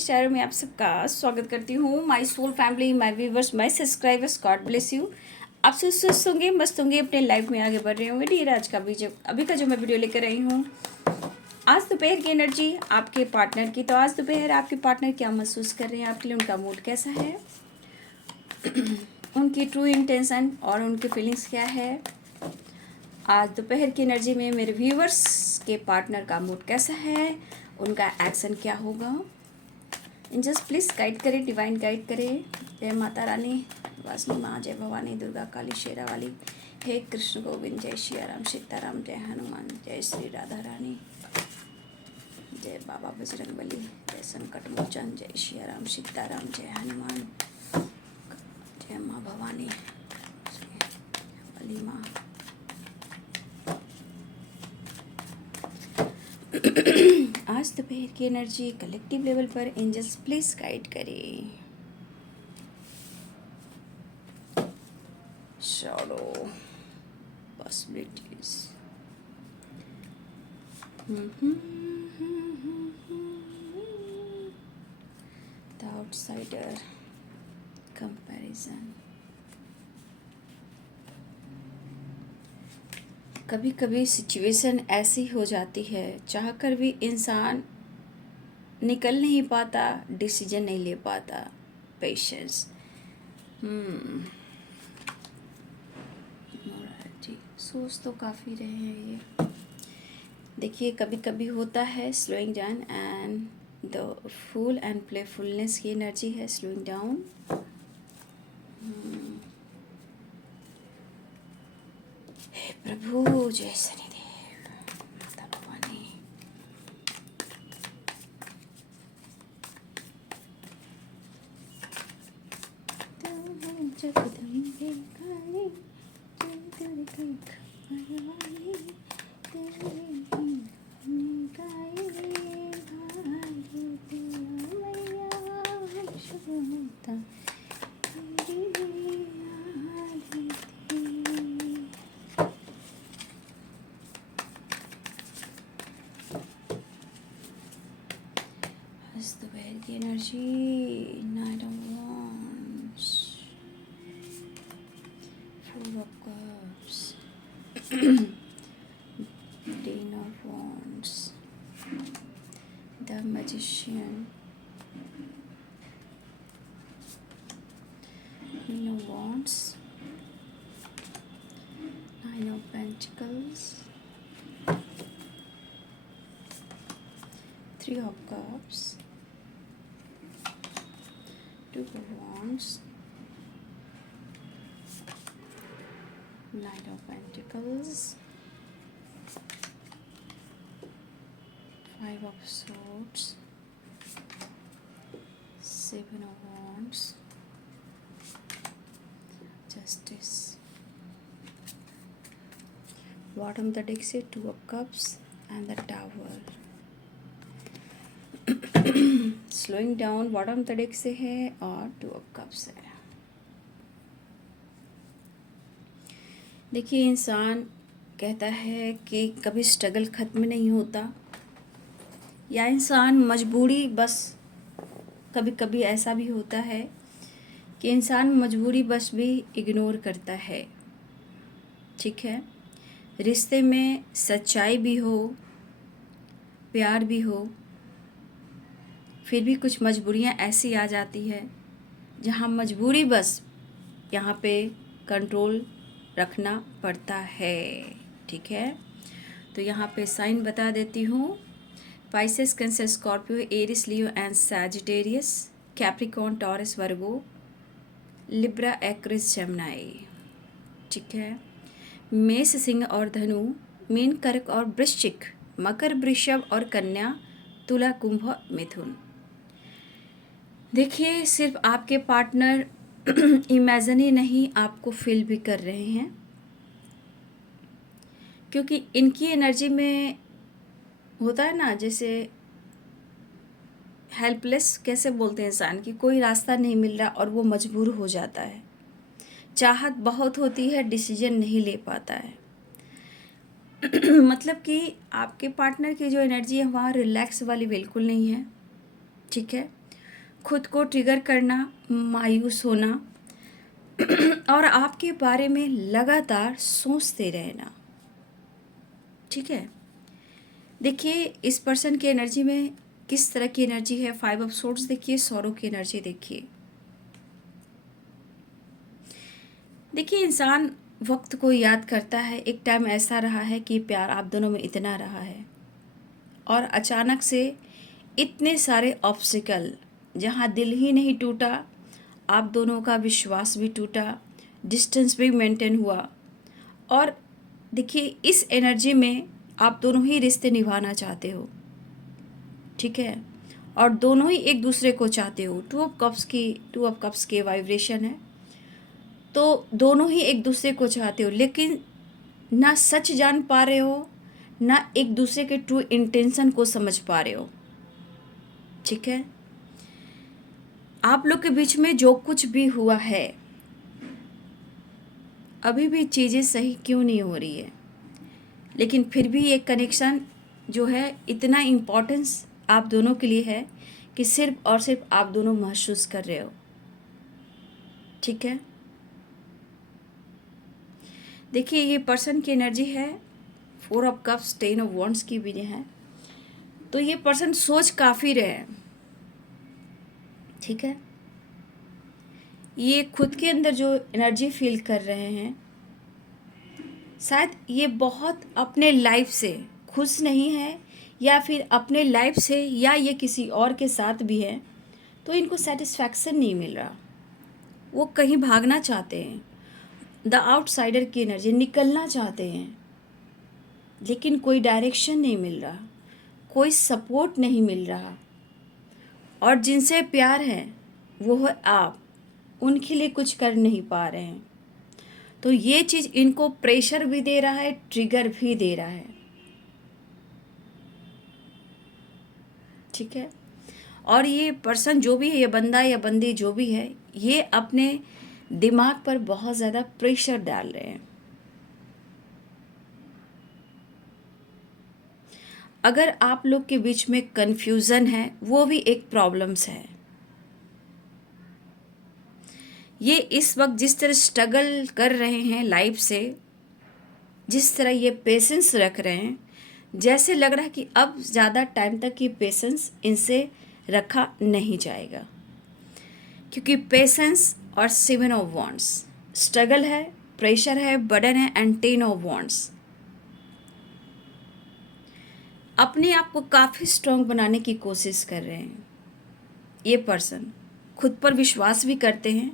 स्टारों में आप सबका स्वागत करती हूँ। My soul family, my viewers, my subscribers, God bless you. आप सुस्त होंगे, मस्त होंगे, अपने लाइफ में आगे बढ़ रहे होंगे। डियर, आज का अभी का जो मैं वीडियो लेकर आई हूँ, आज दोपहर की एनर्जी आपके पार्टनर की। तो आज दोपहर आपके पार्टनर क्या महसूस कर रहे हैं आपके लिए, उनका मूड कैसा है, उनकी ट्रू इंटेंशन और उनकी फीलिंग्स क्या है। आज दोपहर की एनर्जी में मेरे व्यूवर्स के पार्टनर का मूड कैसा है, उनका एक्शन क्या होगा। एंजल्स प्लीज़ गाइड करें, डिवाइन गाइड करें। जय माता रानी, वासनी माँ, जय भवानी, दुर्गा काली, शेरा वाली। हे कृष्ण गोविंद, जय श्री राम, सीताराम, जय हनुमान, जय श्री राधा रानी, जय बाबा बजरंग बली, जय संकट मोचन, जय श्री राम, सीताराम, जय हनुमान, जय माँ भवानी, बली माँ। आज दोपहर की एनर्जी कलेक्टिव लेवल पर एंजल्स प्लीज गाइड करें। Shadow possibilities. The outsider comparison. कभी कभी सिचुएशन ऐसी हो जाती है, चाहकर भी इंसान निकल नहीं पाता, डिसीजन नहीं ले पाता। पेशेंस। जी, सोच तो काफ़ी रहे हैं ये। देखिए, कभी कभी होता है slowing down and the fool and playfulness की एनर्जी है स्लोइंग डाउन। हे प्रभु, जय शनिदेव, माता भवानी। जगदम्बे काली, जय दुर्गे भवानी, तेरी गाए भारती मैया शुभता तेरी आरती। आज दोपहर की energy night of wands, four of cups, ten of wands, the magician, queen of wands, nine of pentacles, three of cups, two of wands, nine of pentacles, five of swords, seven of wands, justice. Bottom the deck से two of cups and the tower. Slowing down bottom the deck से है और two of cups है। देखिए, इंसान कहता है कि कभी स्ट्रगल ख़त्म नहीं होता, या इंसान मजबूरी, बस कभी कभी ऐसा भी होता है कि इंसान मजबूरी बस भी इग्नोर करता है। ठीक है, रिश्ते में सच्चाई भी हो, प्यार भी हो, फिर भी कुछ मजबूरियां ऐसी आ जाती है जहां मजबूरी बस यहाँ पे कंट्रोल रखना पड़ता है। ठीक है, तो यहाँ पे साइन बता देती हूँ। Pisces, Cancer, Scorpio, Aries, Leo and Sagittarius, Capricorn, Taurus, Virgo, Libra, Aquarius, Gemini. ठीक है, मेष, सिंह और धनु, मीन, कर्क और वृश्चिक, मकर, वृषभ और कन्या, तुला, कुंभ, मिथुन। देखिए, सिर्फ आपके पार्टनर इमेजिन ही नहीं, आपको फील भी कर रहे हैं, क्योंकि इनकी एनर्जी में होता है ना, जैसे हेल्पलेस कैसे बोलते हैं इंसान की, कोई रास्ता नहीं मिल रहा और वो मजबूर हो जाता है। चाहत बहुत होती है, डिसीजन नहीं ले पाता है। मतलब कि आपके पार्टनर की जो एनर्जी है वहाँ रिलैक्स वाली बिल्कुल नहीं है। ठीक है, खुद को ट्रिगर करना, मायूस होना और आपके बारे में लगातार सोचते रहना। ठीक है, देखिए इस पर्सन की एनर्जी में किस तरह की एनर्जी है। 5 ऑफ सोर्ड्स देखिए, सॉरो की एनर्जी देखिए। देखिए इंसान वक्त को याद करता है। एक टाइम ऐसा रहा है कि प्यार आप दोनों में इतना रहा है और अचानक से इतने सारे ऑब्स्टिकल, जहाँ दिल ही नहीं टूटा, आप दोनों का विश्वास भी टूटा, डिस्टेंस भी मेंटेन हुआ। और देखिए इस एनर्जी में आप दोनों ही रिश्ते निभाना चाहते हो। ठीक है, और दोनों ही एक दूसरे को चाहते हो। 2 ऑफ कप्स के वाइब्रेशन है, तो दोनों ही एक दूसरे को चाहते हो, लेकिन ना सच जान पा रहे हो, ना एक दूसरे के ट्रू इंटेंशन को समझ पा रहे हो। ठीक है, आप लोग के बीच में जो कुछ भी हुआ है, अभी भी चीज़ें सही क्यों नहीं हो रही है, लेकिन फिर भी ये कनेक्शन जो है इतना इम्पोर्टेंस आप दोनों के लिए है कि सिर्फ और सिर्फ आप दोनों महसूस कर रहे हो। ठीक है, देखिए ये पर्सन की एनर्जी है 4 ऑफ कप्स, 10 ऑफ वॉन्ड्स की भी है। तो ये पर्सन सोच काफ़ी रहे हैं। ठीक है, ये खुद के अंदर जो एनर्जी फील कर रहे हैं, शायद ये बहुत अपने लाइफ से खुश नहीं है, या फिर अपने लाइफ से, या ये किसी और के साथ भी है तो इनको सेटिस्फैक्शन नहीं मिल रहा। वो कहीं भागना चाहते हैं, द आउटसाइडर की एनर्जी, निकलना चाहते हैं, लेकिन कोई डायरेक्शन नहीं मिल रहा, कोई सपोर्ट नहीं मिल रहा। और जिनसे प्यार है वो है आप, उनके लिए कुछ कर नहीं पा रहे हैं। तो ये चीज़ इनको प्रेशर भी दे रहा है, ट्रिगर भी दे रहा है। ठीक है, और ये पर्सन जो भी है, ये बंदा या बंदी जो भी है, ये अपने दिमाग पर बहुत ज़्यादा प्रेशर डाल रहे हैं। अगर आप लोग के बीच में कन्फ्यूज़न है, वो भी एक प्रॉब्लम्स है। ये इस वक्त जिस तरह स्ट्रगल कर रहे हैं लाइफ से, जिस तरह ये पेशेंस रख रहे हैं, जैसे लग रहा है कि अब ज़्यादा टाइम तक ये पेशेंस इनसे रखा नहीं जाएगा, क्योंकि पेशेंस और 7 ऑफ वॉन्ड्स, स्ट्रगल है, प्रेशर है, बर्डन है, एंड 10 ऑफ वॉन्ड्स। अपने आप को काफ़ी स्ट्रॉन्ग बनाने की कोशिश कर रहे हैं। ये पर्सन खुद पर विश्वास भी करते हैं,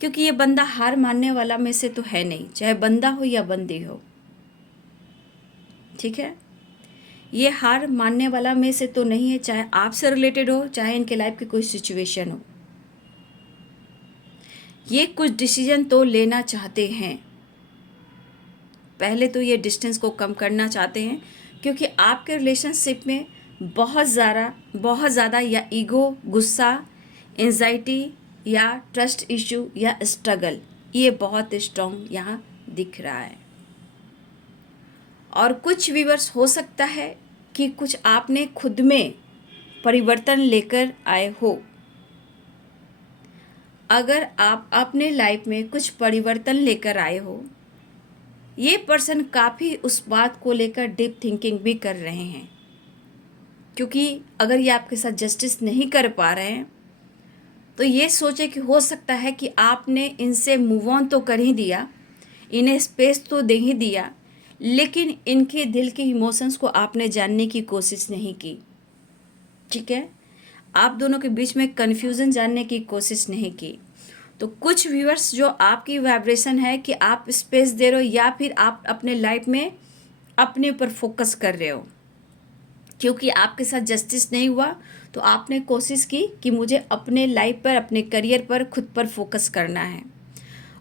क्योंकि ये बंदा हार मानने वाला में से तो है नहीं, चाहे बंदा हो या बंदी हो। ठीक है, ये हार मानने वाला में से तो नहीं है, चाहे आपसे रिलेटेड हो, चाहे इनके लाइफ की कोई सिचुएशन हो। ये कुछ डिसीजन तो लेना चाहते हैं। पहले तो ये डिस्टेंस को कम करना चाहते हैं, क्योंकि आपके रिलेशनशिप में बहुत ज़्यादा या ईगो, गुस्सा, एंजाइटी या ट्रस्ट इशू या स्ट्रगल, ये बहुत स्ट्रॉन्ग यहाँ दिख रहा है। और कुछ व्यूअर्स हो सकता है कि कुछ आपने खुद में परिवर्तन लेकर आए हो। अगर आप अपने लाइफ में कुछ परिवर्तन लेकर आए हो, ये पर्सन काफ़ी उस बात को लेकर डीप थिंकिंग भी कर रहे हैं, क्योंकि अगर ये आपके साथ जस्टिस नहीं कर पा रहे हैं तो ये सोचे कि हो सकता है कि आपने इनसे मूव ऑन तो कर ही दिया, इन्हें स्पेस तो दे ही दिया, लेकिन इनके दिल के इमोशंस को आपने जानने की कोशिश नहीं की। ठीक है, आप दोनों के बीच में कन्फ्यूज़न जानने की कोशिश नहीं की। तो कुछ व्यूअर्स जो आपकी वाइब्रेशन है कि आप स्पेस दे रहे हो, या फिर आप अपने लाइफ में अपने ऊपर फोकस कर रहे हो, क्योंकि आपके साथ जस्टिस नहीं हुआ तो आपने कोशिश की कि मुझे अपने लाइफ पर, अपने करियर पर, खुद पर फोकस करना है।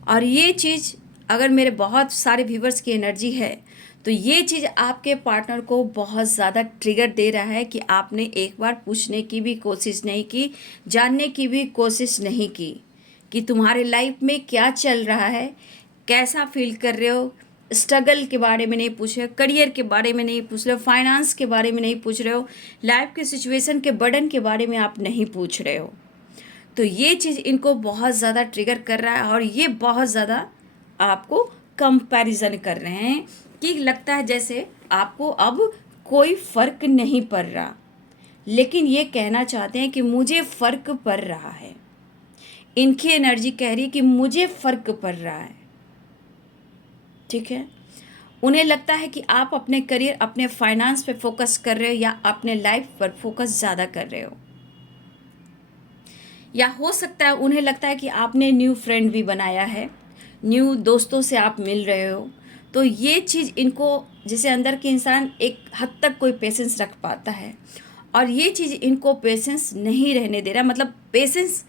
और ये चीज़ अगर मेरे बहुत सारे व्यूअर्स की एनर्जी है, तो ये चीज़ आपके पार्टनर को बहुत ज़्यादा ट्रिगर दे रहा है कि आपने एक बार पूछने की भी कोशिश नहीं की, जानने की भी कोशिश नहीं की कि तुम्हारे लाइफ में क्या चल रहा है, कैसा फील कर रहे हो। स्ट्रगल के बारे में नहीं पूछ रहे हो, करियर के बारे में नहीं पूछ रहे हो, फाइनेंस के बारे में नहीं पूछ रहे हो, लाइफ के सिचुएशन के बर्डन के बारे में आप नहीं पूछ रहे हो। तो ये चीज़ इनको बहुत ज़्यादा ट्रिगर कर रहा है और ये बहुत ज़्यादा आपको कंपैरिजन कर रहे हैं कि लगता है जैसे आपको अब कोई फ़र्क नहीं पड़ रहा, लेकिन ये कहना चाहते हैं कि मुझे फ़र्क पड़ रहा है। इनकी एनर्जी कह रही है कि मुझे फ़र्क पड़ रहा है। ठीक है, उन्हें लगता है कि आप अपने करियर, अपने फाइनेंस पे फोकस कर रहे हो या अपने लाइफ पर फोकस ज़्यादा कर रहे हो, या हो सकता है उन्हें लगता है कि आपने न्यू फ्रेंड भी बनाया है, न्यू दोस्तों से आप मिल रहे हो। तो ये चीज़ इनको, जैसे अंदर के इंसान एक हद तक कोई पेशेंस रख पाता है और ये चीज़ इनको पेशेंस नहीं रहने दे रहा। मतलब पेशेंस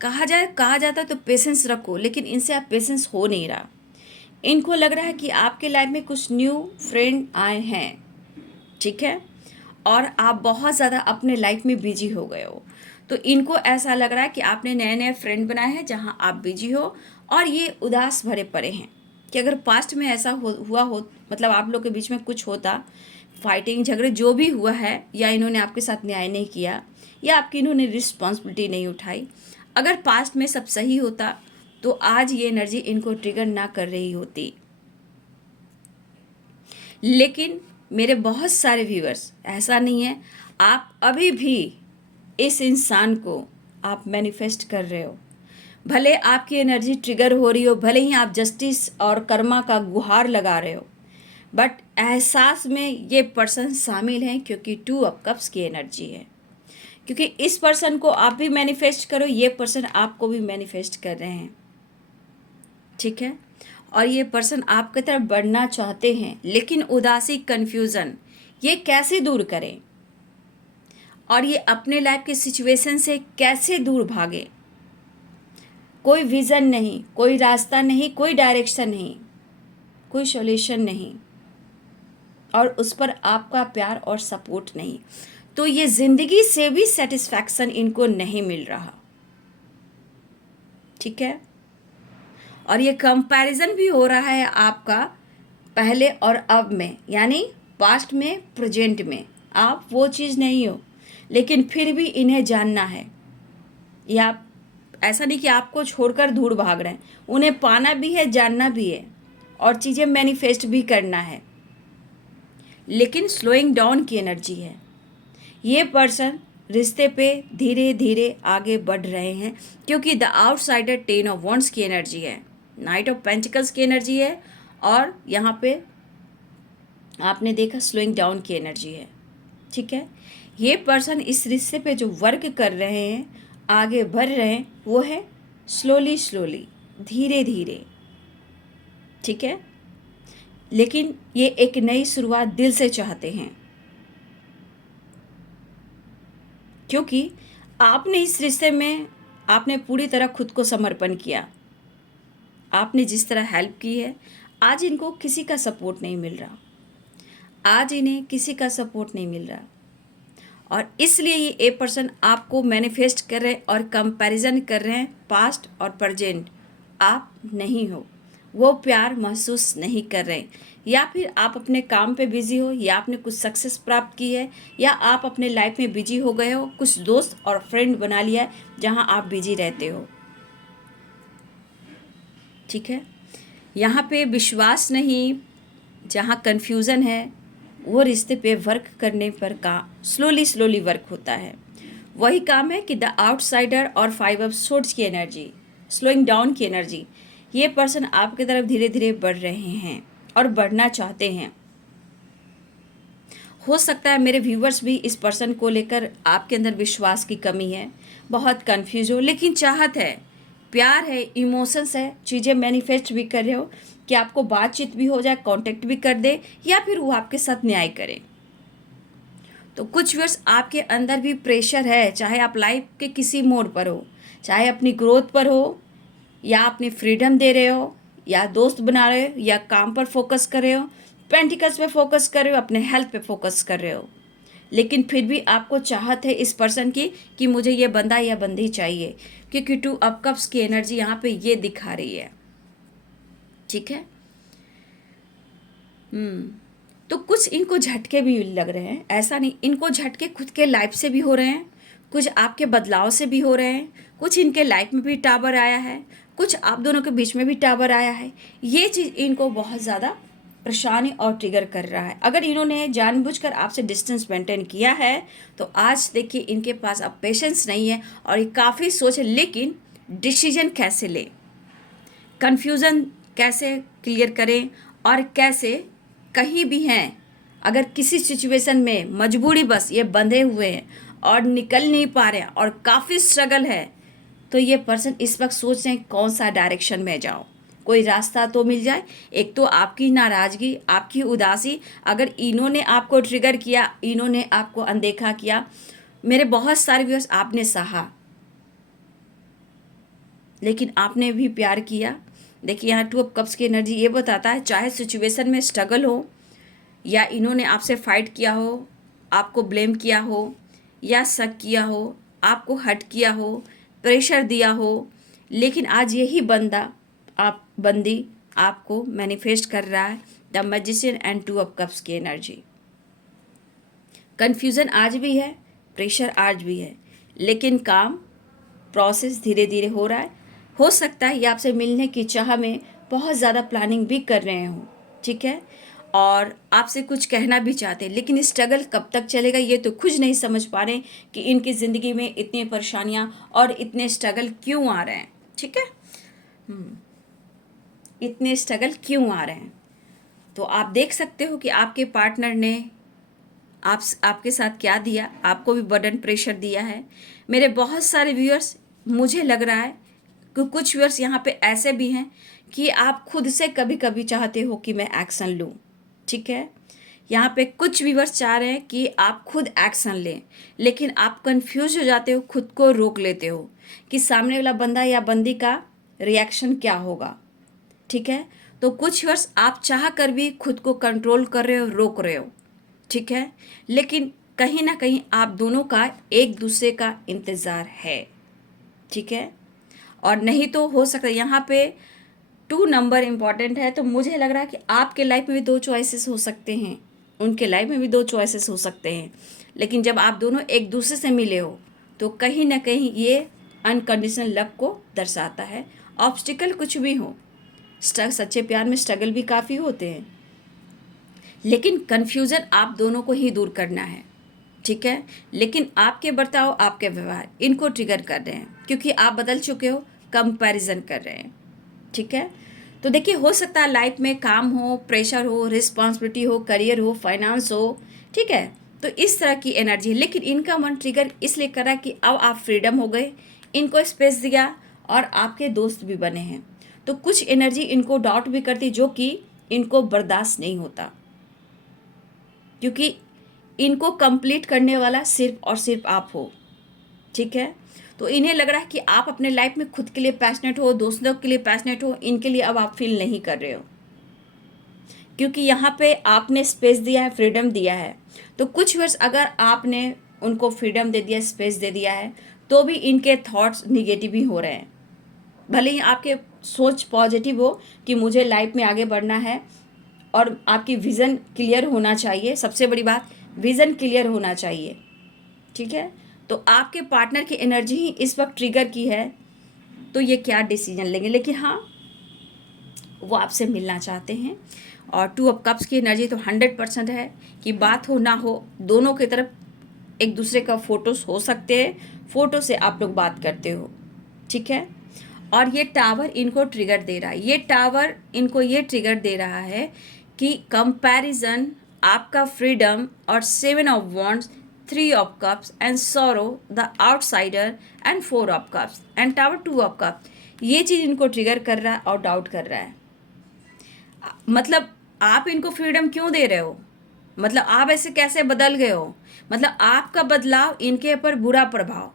कहा जाता है तो पेशेंस रखो, लेकिन इनसे आप पेशेंस हो नहीं रहा। इनको लग रहा है कि आपके लाइफ में कुछ न्यू फ्रेंड आए हैं, ठीक है, और आप बहुत ज़्यादा अपने लाइफ में बिजी हो गए हो। तो इनको ऐसा लग रहा है कि आपने नए नए फ्रेंड बनाए हैं जहां आप बिजी हो और ये उदास भरे पड़े हैं कि अगर पास्ट में ऐसा हुआ हो, मतलब आप लोग के बीच में कुछ होता, फाइटिंग झगड़े जो भी हुआ है, या इन्होंने आपके साथ न्याय नहीं किया या आपकी इन्होंने रिस्पॉन्सिबिलिटी नहीं उठाई, अगर पास्ट में सब सही होता तो आज ये एनर्जी इनको ट्रिगर ना कर रही होती। लेकिन मेरे बहुत सारे व्यूअर्स, ऐसा नहीं है, आप अभी भी इस इंसान को आप मैनिफेस्ट कर रहे हो। भले आपकी एनर्जी ट्रिगर हो रही हो, भले ही आप जस्टिस और कर्मा का गुहार लगा रहे हो, बट एहसास में ये पर्सन शामिल हैं क्योंकि 2 ऑफ कप्स की एनर्जी है। क्योंकि इस पर्सन को आप भी मैनिफेस्ट करो, ये पर्सन आपको भी मैनिफेस्ट कर रहे हैं, ठीक है। और ये पर्सन आपकी तरफ बढ़ना चाहते हैं, लेकिन उदासी, कन्फ्यूज़न, ये कैसे दूर करें और ये अपने लाइफ के सिचुएशन से कैसे दूर भागे। कोई विज़न नहीं, कोई रास्ता नहीं, कोई डायरेक्शन नहीं, कोई सॉल्यूशन नहीं, और उस पर आपका प्यार और सपोर्ट नहीं। तो ये ज़िंदगी से भी सेटिस्फैक्शन इनको नहीं मिल रहा, ठीक है। और ये कंपैरिजन भी हो रहा है आपका पहले और अब में, यानी पास्ट में, प्रेजेंट में। आप वो चीज़ नहीं हो, लेकिन फिर भी इन्हें जानना है। या ऐसा नहीं कि आपको छोड़कर दूर भाग रहे हैं, उन्हें पाना भी है, जानना भी है और चीज़ें मैनिफेस्ट भी करना है, लेकिन स्लोइंग डाउन की एनर्जी है। ये पर्सन रिश्ते पे धीरे धीरे आगे बढ़ रहे हैं क्योंकि द आउटसाइडर 10 ऑफ वॉन्ड्स की एनर्जी है, नाइट ऑफ पेंटिकल्स की एनर्जी है, और यहाँ पे आपने देखा स्लोइंग डाउन की एनर्जी है, ठीक है। ये पर्सन इस रिश्ते पे जो वर्क कर रहे हैं, आगे बढ़ रहे हैं, वो है स्लोली स्लोली, धीरे धीरे, ठीक है। लेकिन ये एक नई शुरुआत दिल से चाहते हैं क्योंकि आपने इस रिश्ते में आपने पूरी तरह खुद को समर्पण किया। आपने जिस तरह हेल्प की है, आज इनको किसी का सपोर्ट नहीं मिल रहा, आज इन्हें किसी का सपोर्ट नहीं मिल रहा, और इसलिए ये पर्सन आपको मैनिफेस्ट कर रहे हैं और कंपैरिजन कर रहे हैं पास्ट और प्रेजेंट। आप नहीं हो, वो प्यार महसूस नहीं कर रहे, या फिर आप अपने काम पे बिजी हो, या आपने कुछ सक्सेस प्राप्त की है, या आप अपने लाइफ में बिजी हो गए हो, कुछ दोस्त और फ्रेंड बना लिया है जहाँ आप बिजी रहते हो, ठीक है। यहाँ पे विश्वास नहीं, जहाँ कन्फ्यूज़न है, वो रिश्ते पे वर्क करने पर का स्लोली स्लोली वर्क होता है। वही काम है कि द आउटसाइडर और 5 ऑफ सोर्ड्स की एनर्जी, स्लोइंग डाउन की एनर्जी, ये पर्सन आपकी तरफ धीरे धीरे बढ़ रहे हैं और बढ़ना चाहते हैं। हो सकता है मेरे व्यूवर्स भी इस पर्सन को लेकर आपके अंदर विश्वास की कमी है, बहुत कंफ्यूज हो, लेकिन चाहत है, प्यार है, इमोशंस है, चीज़ें मैनिफेस्ट भी कर रहे हो कि आपको बातचीत भी हो जाए, कांटेक्ट भी कर दे, या फिर वो आपके साथ न्याय करे। तो कुछ व्यूअर्स आपके अंदर भी प्रेशर है, चाहे आप लाइफ के किसी मोड़ पर हो, चाहे अपनी ग्रोथ पर हो, या अपनी फ्रीडम दे रहे हो, या दोस्त बना रहे हो, या काम पर फोकस कर रहे हो, पेंटिकल्स पे फोकस कर रहे हो, अपने हेल्थ पे फोकस कर रहे हो, लेकिन फिर भी आपको चाहत है इस पर्सन की कि मुझे ये बंदा या बंदी चाहिए, क्योंकि 2 ऑफ कप्स की एनर्जी यहाँ पे ये दिखा रही है, ठीक है। तो कुछ इनको झटके भी लग रहे हैं, ऐसा नहीं, इनको झटके खुद के लाइफ से भी हो रहे हैं, कुछ आपके बदलाव से भी हो रहे हैं, कुछ इनके लाइफ में भी टावर आया है, कुछ आप दोनों के बीच में भी टावर आया है। ये चीज़ इनको बहुत ज़्यादा परेशानी और ट्रिगर कर रहा है। अगर इन्होंने जानबूझकर आपसे डिस्टेंस मेंटेन किया है तो आज देखिए इनके पास अब पेशेंस नहीं है और ये काफ़ी सोच, लेकिन डिसीजन कैसे ले, कन्फ्यूज़न कैसे क्लियर करें, और कैसे कहीं भी हैं अगर किसी सिचुएशन में मजबूरी बस ये बंधे हुए हैं और निकल नहीं पा रहे हैं और काफ़ी स्ट्रगल है, तो ये पर्सन इस वक्त सोच रहे हैं कौन सा डायरेक्शन में जाओ, कोई रास्ता तो मिल जाए। एक तो आपकी नाराज़गी, आपकी उदासी, अगर इन्होंने आपको ट्रिगर किया, इन्होंने आपको अनदेखा किया, मेरे बहुत सारे व्यूअर्स आपने सहा लेकिन आपने भी प्यार किया। देखिए यहाँ 2 ऑफ कप्स की एनर्जी ये बताता है, चाहे सिचुएशन में स्ट्रगल हो या इन्होंने आपसे फाइट किया हो, आपको ब्लेम किया हो या शक किया हो, आपको हर्ट किया हो, प्रेशर दिया हो, लेकिन आज यही बंदी आपको मैनिफेस्ट कर रहा है। The magician and 2 of cups की एनर्जी। कन्फ्यूज़न आज भी है, प्रेशर आज भी है, लेकिन काम प्रोसेस धीरे धीरे हो रहा है। हो सकता है ये आपसे मिलने की चाह में बहुत ज़्यादा प्लानिंग भी कर रहे हो, ठीक है, और आपसे कुछ कहना भी चाहते हैं, लेकिन स्ट्रगल कब तक चलेगा ये तो खुद नहीं समझ पा रहे कि इनकी ज़िंदगी में इतनी परेशानियां और इतने स्ट्रगल क्यों आ रहे हैं। ठीक है, इतने स्ट्रगल क्यों आ रहे हैं। तो आप देख सकते हो कि आपके पार्टनर ने आपके साथ क्या दिया, आपको भी बर्डन प्रेशर दिया है। मेरे बहुत सारे व्यूअर्स, मुझे लग रहा है कि कुछ व्यूअर्स यहाँ पे ऐसे भी हैं कि आप खुद से कभी कभी चाहते हो कि मैं एक्शन लूँ, ठीक है। यहाँ पे कुछ व्यूअर्स चाह रहे हैं कि आप खुद एक्शन लें, लेकिन आप कंफ्यूज हो जाते हो, खुद को रोक लेते हो कि सामने वाला बंदा या बंदी का रिएक्शन क्या होगा, ठीक है। तो कुछ व्यूअर्स आप चाह कर भी खुद को कंट्रोल कर रहे हो, रोक रहे हो, ठीक है, लेकिन कहीं ना कहीं आप दोनों का एक दूसरे का इंतज़ार है, ठीक है। और नहीं तो हो सकता है यहाँ पे 2 नंबर इम्पॉर्टेंट है, तो मुझे लग रहा है कि आपके लाइफ में भी 2 चॉइसेस हो सकते हैं, उनके लाइफ में भी 2 चॉइसेस हो सकते हैं, लेकिन जब आप दोनों एक दूसरे से मिले हो तो कहीं ना कहीं ये अनकंडीशनल लव को दर्शाता है। ऑब्स्टिकल कुछ भी हो, सच्चे प्यार में स्ट्रगल भी काफ़ी होते हैं, लेकिन कन्फ्यूज़न आप दोनों को ही दूर करना है, ठीक है। लेकिन आपके बर्ताव, आपके व्यवहार इनको ट्रिगर कर रहे हैं क्योंकि आप बदल चुके हो, कंपैरिजन कर रहे हैं, ठीक है। तो देखिए, हो सकता है लाइफ में काम हो, प्रेशर हो, रिस्पॉन्सिबिलिटी हो, करियर हो, फाइनेंस हो, ठीक है, तो इस तरह की एनर्जी है। लेकिन इनका मन ट्रिगर इसलिए कर रहा है कि अब आप फ्रीडम हो गए, इनको स्पेस दिया और आपके दोस्त भी बने हैं, तो कुछ एनर्जी इनको डाउट भी करती, जो कि इनको बर्दाश्त नहीं होता, क्योंकि इनको कंप्लीट करने वाला सिर्फ और सिर्फ आप हो, ठीक है। तो इन्हें लग रहा है कि आप अपने लाइफ में खुद के लिए पैशनेट हो, दोस्तों के लिए पैशनेट हो, इनके लिए अब आप फील नहीं कर रहे हो, क्योंकि यहाँ पे आपने स्पेस दिया है, फ्रीडम दिया है। तो कुछ वर्ष अगर आपने उनको फ्रीडम दे दिया, स्पेस दे दिया है, तो भी इनके थॉट्स निगेटिव ही हो रहे हैं। भले ही आपके सोच पॉजिटिव हो कि मुझे लाइफ में आगे बढ़ना है और आपकी विज़न क्लियर होना चाहिए, सबसे बड़ी बात विज़न क्लियर होना चाहिए, ठीक है। तो आपके पार्टनर की एनर्जी ही इस वक्त ट्रिगर की है, तो ये क्या डिसीजन लेंगे, लेकिन हाँ वो आपसे मिलना चाहते हैं। और 2 ऑफ कप्स की एनर्जी तो 100% है कि बात हो ना हो, दोनों की तरफ एक दूसरे का फ़ोटोज़ हो सकते हैं, फ़ोटो से आप लोग बात करते हो, ठीक है। और ये टावर इनको ट्रिगर दे रहा है, ये टावर इनको ये ट्रिगर दे रहा है कि कंपैरिजन, आपका फ्रीडम और 7 of wands, 3 of cups and sorrow, the outsider and 4 of cups and tower 2 of cups, ये चीज़ इनको ट्रिगर कर रहा है और डाउट कर रहा है। मतलब आप इनको फ्रीडम क्यों दे रहे हो, मतलब आप ऐसे कैसे बदल गए हो, मतलब आपका बदलाव इनके ऊपर बुरा प्रभाव,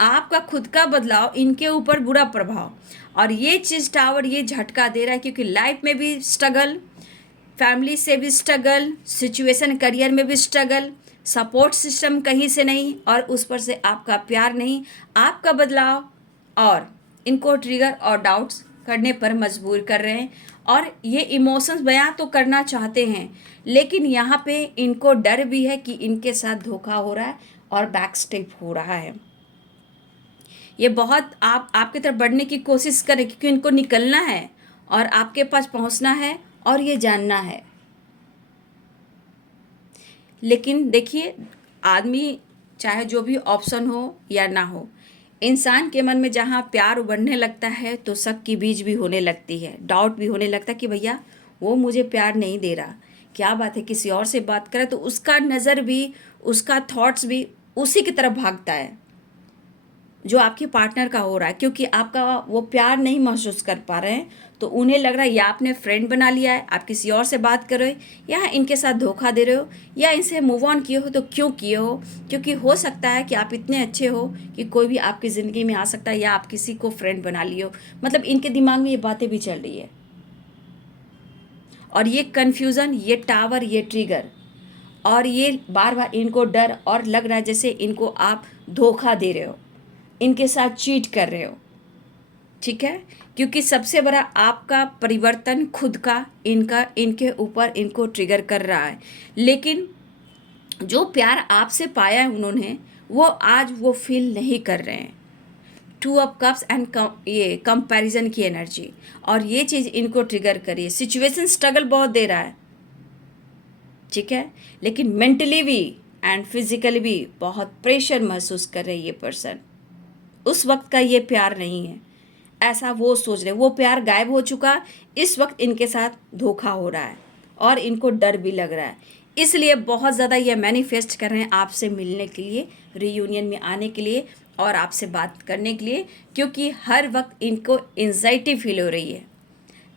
आपका खुद का बदलाव इनके ऊपर बुरा प्रभाव, और ये चीज़ टावर ये झटका दे रहा है क्योंकि लाइफ में भी स्ट्रगल, फैमिली से भी स्ट्रगल, सिचुएशन करियर में भी स्ट्रगल, सपोर्ट सिस्टम कहीं से नहीं, और उस पर से आपका प्यार नहीं, आपका बदलाव, और इनको ट्रिगर और डाउट्स करने पर मजबूर कर रहे हैं। और ये इमोशंस बयां तो करना चाहते हैं, लेकिन यहाँ पे इनको डर भी है कि इनके साथ धोखा हो रहा है और बैक स्टेप हो रहा है। ये बहुत आपकी तरफ बढ़ने की कोशिश करें, क्योंकि इनको निकलना है और आपके पास पहुंचना है और ये जानना है। लेकिन देखिए, आदमी चाहे जो भी ऑप्शन हो या ना हो, इंसान के मन में जहाँ प्यार उभरने लगता है तो शक की बीज भी होने लगती है, डाउट भी होने लगता है कि भैया वो मुझे प्यार नहीं दे रहा, क्या बात है किसी और से बात करे, तो उसका नज़र भी, उसका थॉट्स भी उसी की तरफ भागता है जो आपके पार्टनर का हो रहा है, क्योंकि आपका वो प्यार नहीं महसूस कर पा रहे हैं। तो उन्हें लग रहा है या आपने फ्रेंड बना लिया है, आप किसी और से बात कर रहे हो, या इनके साथ धोखा दे रहे हो, या इनसे मूव ऑन किए हो तो क्यों किए हो, क्योंकि हो सकता है कि आप इतने अच्छे हो कि कोई भी आपकी ज़िंदगी में आ सकता है, या आप किसी को फ्रेंड बना लिए हो। मतलब इनके दिमाग में ये बातें भी चल रही है, और ये कन्फ्यूज़न, ये टावर, ये ट्रिगर, और ये बार बार इनको डर, और लग रहा है जैसे इनको आप धोखा दे रहे हो, इनके साथ चीट कर रहे हो। ठीक है, क्योंकि सबसे बड़ा आपका परिवर्तन खुद का इनके ऊपर इनको ट्रिगर कर रहा है। लेकिन जो प्यार आपसे पाया है उन्होंने, वो आज वो फील नहीं कर रहे हैं। 2 ऑफ कप्स एंड ये कंपैरिजन की एनर्जी, और ये चीज़ इनको ट्रिगर करिए। सिचुएशन स्ट्रगल बहुत दे रहा है, ठीक है, लेकिन मेंटली भी एंड फिजिकली भी बहुत प्रेशर महसूस कर रहे हैं ये पर्सन। उस वक्त का ये प्यार नहीं है, ऐसा वो सोच रहे। वो प्यार गायब हो चुका, इस वक्त इनके साथ धोखा हो रहा है, और इनको डर भी लग रहा है। इसलिए बहुत ज़्यादा ये मैनिफेस्ट कर रहे हैं आपसे मिलने के लिए, रीयूनियन में आने के लिए, और आपसे बात करने के लिए, क्योंकि हर वक्त इनको एंजाइटी फील हो रही है,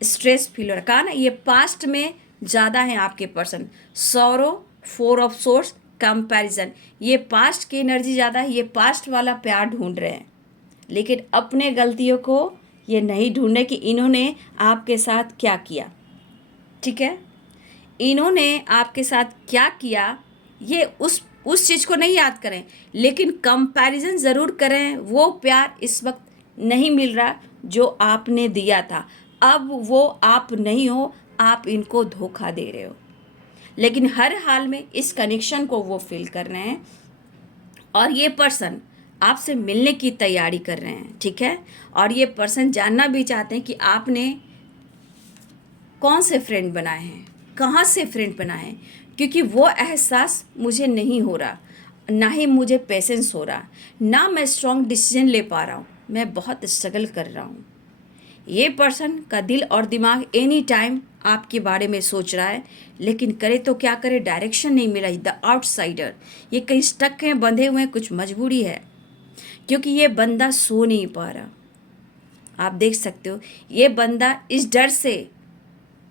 स्ट्रेस फील हो रहा है। कहा ना, ये पास्ट में ज़्यादा है आपके person. Sorrow, 4 of source, comparison, ये पास्ट की एनर्जी ज़्यादा है। ये पास्ट वाला प्यार ढूंढ रहे हैं, लेकिन अपने गलतियों को ये नहीं ढूंढे कि इन्होंने आपके साथ क्या किया। ठीक है, इन्होंने आपके साथ क्या किया, ये उस चीज़ को नहीं याद करें, लेकिन कंपैरिजन ज़रूर करें। वो प्यार इस वक्त नहीं मिल रहा जो आपने दिया था, अब वो आप नहीं हो, आप इनको धोखा दे रहे हो। लेकिन हर हाल में इस कनेक्शन को वो फील कर रहे हैं, और ये पर्सन आपसे मिलने की तैयारी कर रहे हैं। ठीक है, और ये पर्सन जानना भी चाहते हैं कि आपने कौन से फ्रेंड बनाए हैं, कहाँ से फ्रेंड बनाए हैं, क्योंकि वो एहसास मुझे नहीं हो रहा, ना ही मुझे पेशेंस हो रहा, ना मैं स्ट्रॉन्ग डिसीजन ले पा रहा हूँ, मैं बहुत स्ट्रगल कर रहा हूँ। ये पर्सन का दिल और दिमाग एनी टाइम आपके बारे में सोच रहा है, लेकिन करे तो क्या करे, डायरेक्शन नहीं मिला। द आउटसाइडर, ये कहीं स्टक हैं, बंधे हुए हैं, कुछ मजबूरी है, क्योंकि ये बंदा सो नहीं पा रहा। आप देख सकते हो, ये बंदा इस डर से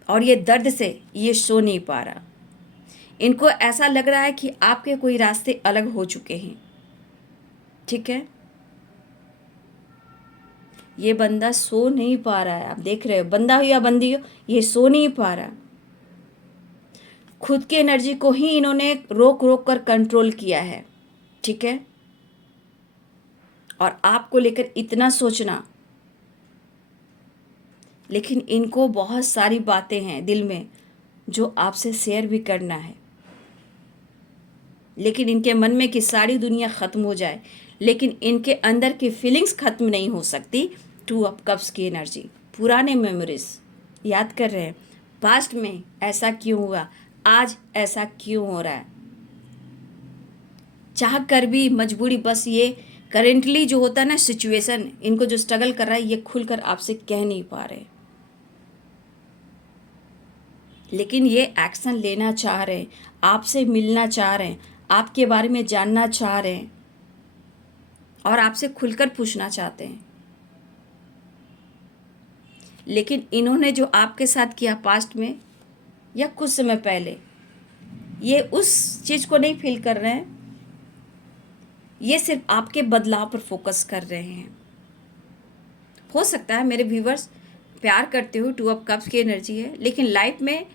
और ये दर्द से ये सो नहीं पा रहा। इनको ऐसा लग रहा है कि आपके कोई रास्ते अलग हो चुके हैं। ठीक है, ये बंदा सो नहीं पा रहा है। आप देख रहे हो, बंदा हो या बंदी हो, ये सो नहीं पा रहा। खुद की एनर्जी को ही इन्होंने रोक रोक कर कंट्रोल किया है। ठीक है, और आपको लेकर इतना सोचना, लेकिन इनको बहुत सारी बातें हैं दिल में जो आपसे शेयर भी करना है। लेकिन इनके मन में कि सारी दुनिया ख़त्म हो जाए, लेकिन इनके अंदर की फीलिंग्स ख़त्म नहीं हो सकती। 2 ऑफ कप्स की एनर्जी, पुराने मेमोरीज याद कर रहे हैं, पास्ट में ऐसा क्यों हुआ, आज ऐसा क्यों हो रहा है, चाह कर भी मजबूरी। बस ये करेंटली जो होता है ना सिचुएशन, इनको जो स्ट्रगल कर रहा है, ये खुलकर आपसे कह नहीं पा रहे, लेकिन ये एक्शन लेना चाह रहे हैं, आपसे मिलना चाह रहे हैं, आपके बारे में जानना चाह रहे हैं, और आपसे खुलकर पूछना चाहते हैं। लेकिन इन्होंने जो आपके साथ किया पास्ट में या कुछ समय पहले, ये उस चीज़ को नहीं फील कर रहे हैं, ये सिर्फ आपके बदलाव पर फोकस कर रहे हैं। हो सकता है मेरे व्यूवर्स प्यार करते हो, 2 ऑफ कप्स की एनर्जी है, लेकिन लाइफ में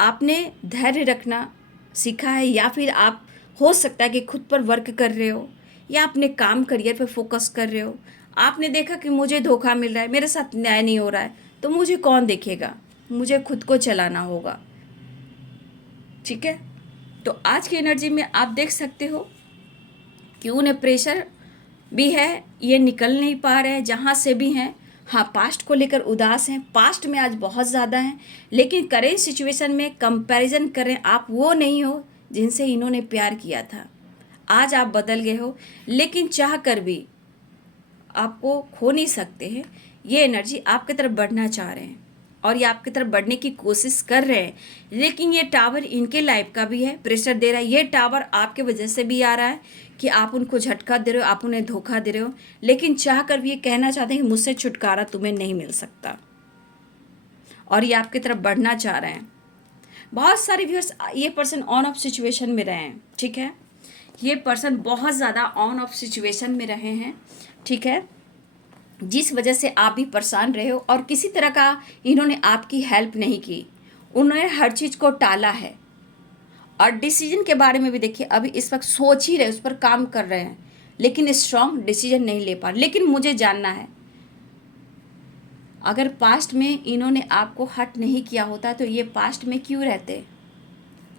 आपने धैर्य रखना सीखा है, या फिर आप हो सकता है कि खुद पर वर्क कर रहे हो, या अपने काम करियर पर फोकस कर रहे हो। आपने देखा कि मुझे धोखा मिल रहा है, मेरे साथ न्याय नहीं हो रहा है, तो मुझे कौन देखेगा, मुझे खुद को चलाना होगा। ठीक है, तो आज की एनर्जी में आप देख सकते हो कि उन्हें प्रेशर भी है, ये निकल नहीं पा रहे हैं जहाँ से भी हैं। हाँ, पास्ट को लेकर उदास हैं, पास्ट में आज बहुत ज़्यादा हैं, लेकिन करेंट सिचुएशन में कंपैरिजन करें, आप वो नहीं हो जिनसे इन्होंने प्यार किया था। आज आप बदल गए हो, लेकिन चाह कर भी आपको खो नहीं सकते हैं। ये एनर्जी आपकी तरफ बढ़ना चाह रहे हैं और ये आपकी तरफ बढ़ने की कोशिश कर रहे हैं, लेकिन ये टावर इनके लाइफ का भी है, प्रेशर दे रहा है। ये टावर आपके वजह से भी आ रहा है कि आप उनको झटका दे रहे हो, आप उन्हें धोखा दे रहे हो, लेकिन चाह कर भी ये कहना चाहते हैं कि मुझसे छुटकारा तुम्हें नहीं मिल सकता, और ये आपकी तरफ बढ़ना चाह रहे हैं। बहुत सारे व्यूअर्स, ये पर्सन ऑन ऑफ सिचुएशन में रहे हैं, ठीक है। ये पर्सन बहुत ज़्यादा ऑन ऑफ सिचुएशन में रहे हैं, ठीक है, जिस वजह से आप भी परेशान रहे हो और किसी तरह का इन्होंने आपकी हेल्प नहीं की। उन्होंने हर चीज़ को टाला है और डिसीजन के बारे में भी देखिए, अभी इस वक्त सोच ही रहे, उस पर काम कर रहे हैं, लेकिन स्ट्रॉन्ग डिसीजन नहीं ले पा रहे। लेकिन मुझे जानना है, अगर पास्ट में इन्होंने आपको हर्ट नहीं किया होता तो ये पास्ट में क्यों रहते?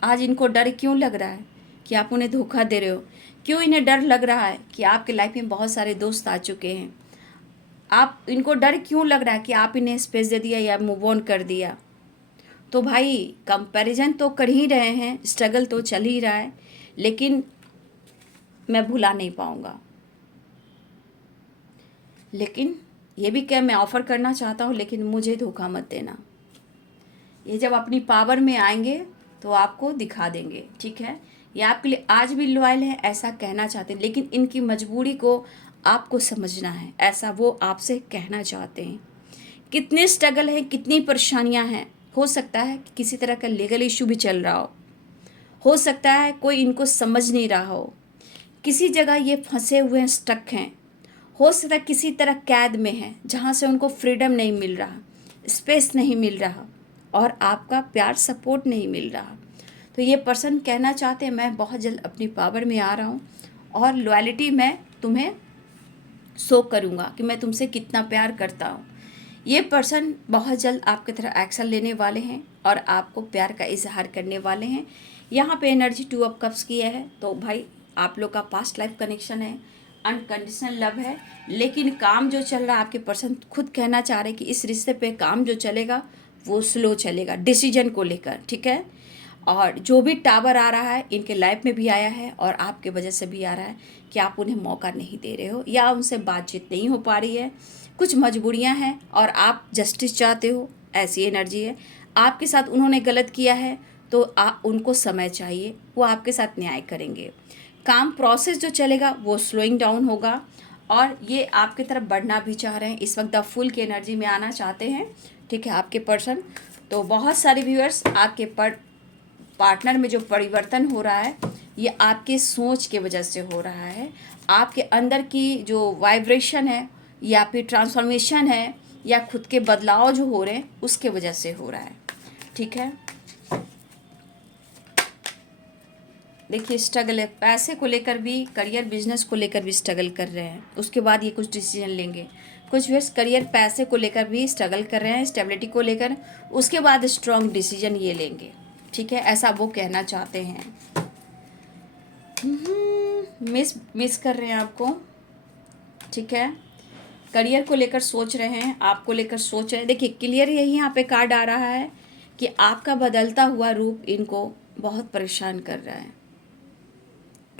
आज इनको डर क्यों लग रहा है कि आप उन्हें धोखा दे रहे हो? क्यों इन्हें डर लग रहा है कि आपके लाइफ में बहुत सारे दोस्त आ चुके हैं? आप इनको डर क्यों लग रहा है कि आप इन्हें स्पेस दे दिया या मूव ऑन कर दिया? तो भाई, कंपैरिजन तो कर ही रहे हैं, स्ट्रगल तो चल ही रहा है, लेकिन मैं भुला नहीं पाऊंगा। लेकिन ये भी क्या मैं ऑफ़र करना चाहता हूँ, लेकिन मुझे धोखा मत देना। ये जब अपनी पावर में आएंगे तो आपको दिखा देंगे, ठीक है। ये आपके लिए आज भी लॉयल है, ऐसा कहना चाहते हैं, लेकिन इनकी मजबूरी को आपको समझना है, ऐसा वो आपसे कहना चाहते हैं। कितने स्ट्रगल हैं, कितनी परेशानियां हैं। हो सकता है कि किसी तरह का लीगल इशू भी चल रहा हो सकता है कोई इनको समझ नहीं रहा हो, किसी जगह ये फंसे हुए हैं, स्टक हैं। हो सकता है किसी तरह कैद में है जहाँ से उनको फ्रीडम नहीं मिल रहा, स्पेस नहीं मिल रहा और आपका प्यार सपोर्ट नहीं मिल रहा। तो ये पर्सन कहना चाहते हैं, मैं बहुत जल्द अपनी पावर में आ रहा हूँ और लॉयल्टी मैं तुम्हें शो करूँगा कि मैं तुमसे कितना प्यार करता हूँ। ये पर्सन बहुत जल्द आपकी तरह एक्शन लेने वाले हैं और आपको प्यार का इजहार करने वाले हैं। यहाँ पे एनर्जी 2 ऑफ कप्स की है, तो भाई आप लोग का पास्ट लाइफ कनेक्शन है, अनकंडीशनल लव है, लेकिन काम जो चल रहा है, आपके पर्सन खुद कहना चाह रहे हैं कि इस रिश्ते पे काम जो चलेगा वो स्लो चलेगा डिसीजन को लेकर, ठीक है। और जो भी टावर आ रहा है इनके लाइफ में भी आया है और आपके वजह से भी आ रहा है कि आप उन्हें मौका नहीं दे रहे हो या उनसे बातचीत नहीं हो पा रही है, कुछ मजबूरियां हैं और आप जस्टिस चाहते हो, ऐसी एनर्जी है। आपके साथ उन्होंने गलत किया है तो उनको समय चाहिए, वो आपके साथ न्याय करेंगे। काम प्रोसेस जो चलेगा वो स्लोइंग डाउन होगा और ये आपकी तरफ बढ़ना भी चाह रहे हैं। इस वक्त द फुल की एनर्जी में आना चाहते हैं, ठीक है, आपके पर्सन। तो बहुत सारे व्यूअर्स, आपके पार्टनर में जो परिवर्तन हो रहा है ये आपके सोच के वजह से हो रहा है। आपके अंदर की जो वाइब्रेशन है या फिर ट्रांसफॉर्मेशन है या खुद के बदलाव जो हो रहे हैं उसके वजह से हो रहा है, ठीक है। देखिए, स्ट्रगल है, पैसे को लेकर भी, करियर बिजनेस को लेकर भी स्ट्रगल कर रहे हैं। उसके बाद ये कुछ डिसीजन लेंगे। कुछ व्यूअर्स करियर पैसे को लेकर भी स्ट्रगल कर रहे हैं, स्टेबिलिटी को लेकर, उसके बाद स्ट्रॉन्ग डिसीजन ये लेंगे, ठीक है, ऐसा वो कहना चाहते हैं। मिस कर रहे हैं आपको, ठीक है। करियर को लेकर सोच रहे हैं, आपको लेकर सोच रहे हैं। देखिए, क्लियर यही यहाँ पे कार्ड आ रहा है कि आपका बदलता हुआ रूप इनको बहुत परेशान कर रहा है,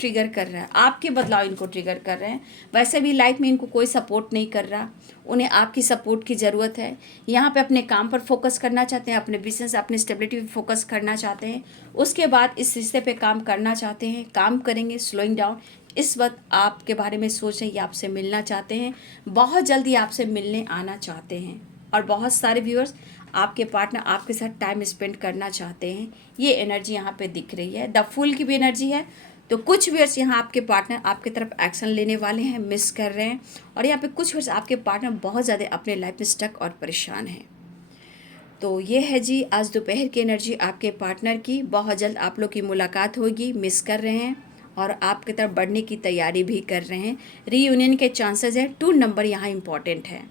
ट्रिगर कर रहा है, आपके बदलाव इनको ट्रिगर कर रहे हैं। वैसे भी लाइफ में इनको कोई सपोर्ट नहीं कर रहा, उन्हें आपकी सपोर्ट की ज़रूरत है। यहाँ पे अपने काम पर फोकस करना चाहते हैं, अपने बिजनेस, अपनी स्टेबिलिटी पे फोकस करना चाहते हैं। उसके बाद इस रिश्ते पे काम करना चाहते हैं, काम करेंगे स्लोइंग डाउन। इस वक्त आपके बारे में सोच रहे हैं, आपसे मिलना चाहते हैं, बहुत जल्दी आपसे मिलने आना चाहते हैं। और बहुत सारे व्यूअर्स, आपके पार्टनर आपके साथ टाइम स्पेंड करना चाहते हैं, ये एनर्जी यहाँ पे दिख रही है। द फुल की भी एनर्जी है। तो कुछ व्यूअर्स यहाँ आपके पार्टनर आपके तरफ एक्शन लेने वाले हैं, मिस कर रहे हैं, और यहाँ पे कुछ व्यूअर्स आपके पार्टनर बहुत ज़्यादा अपने लाइफ में स्टक और परेशान हैं। तो ये है जी आज दोपहर की एनर्जी आपके पार्टनर की। बहुत जल्द आप लोग की मुलाकात होगी, मिस कर रहे हैं और आपकी तरफ बढ़ने की तैयारी भी कर रहे हैं। रीयूनियन के चांसेस है, 2 नंबर यहाँ इंपॉर्टेंट है।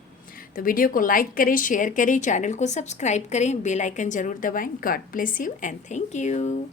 तो वीडियो को लाइक करें, शेयर करें, चैनल को सब्सक्राइब करें, बेल आइकन जरूर दबाएं। God bless you and thank you.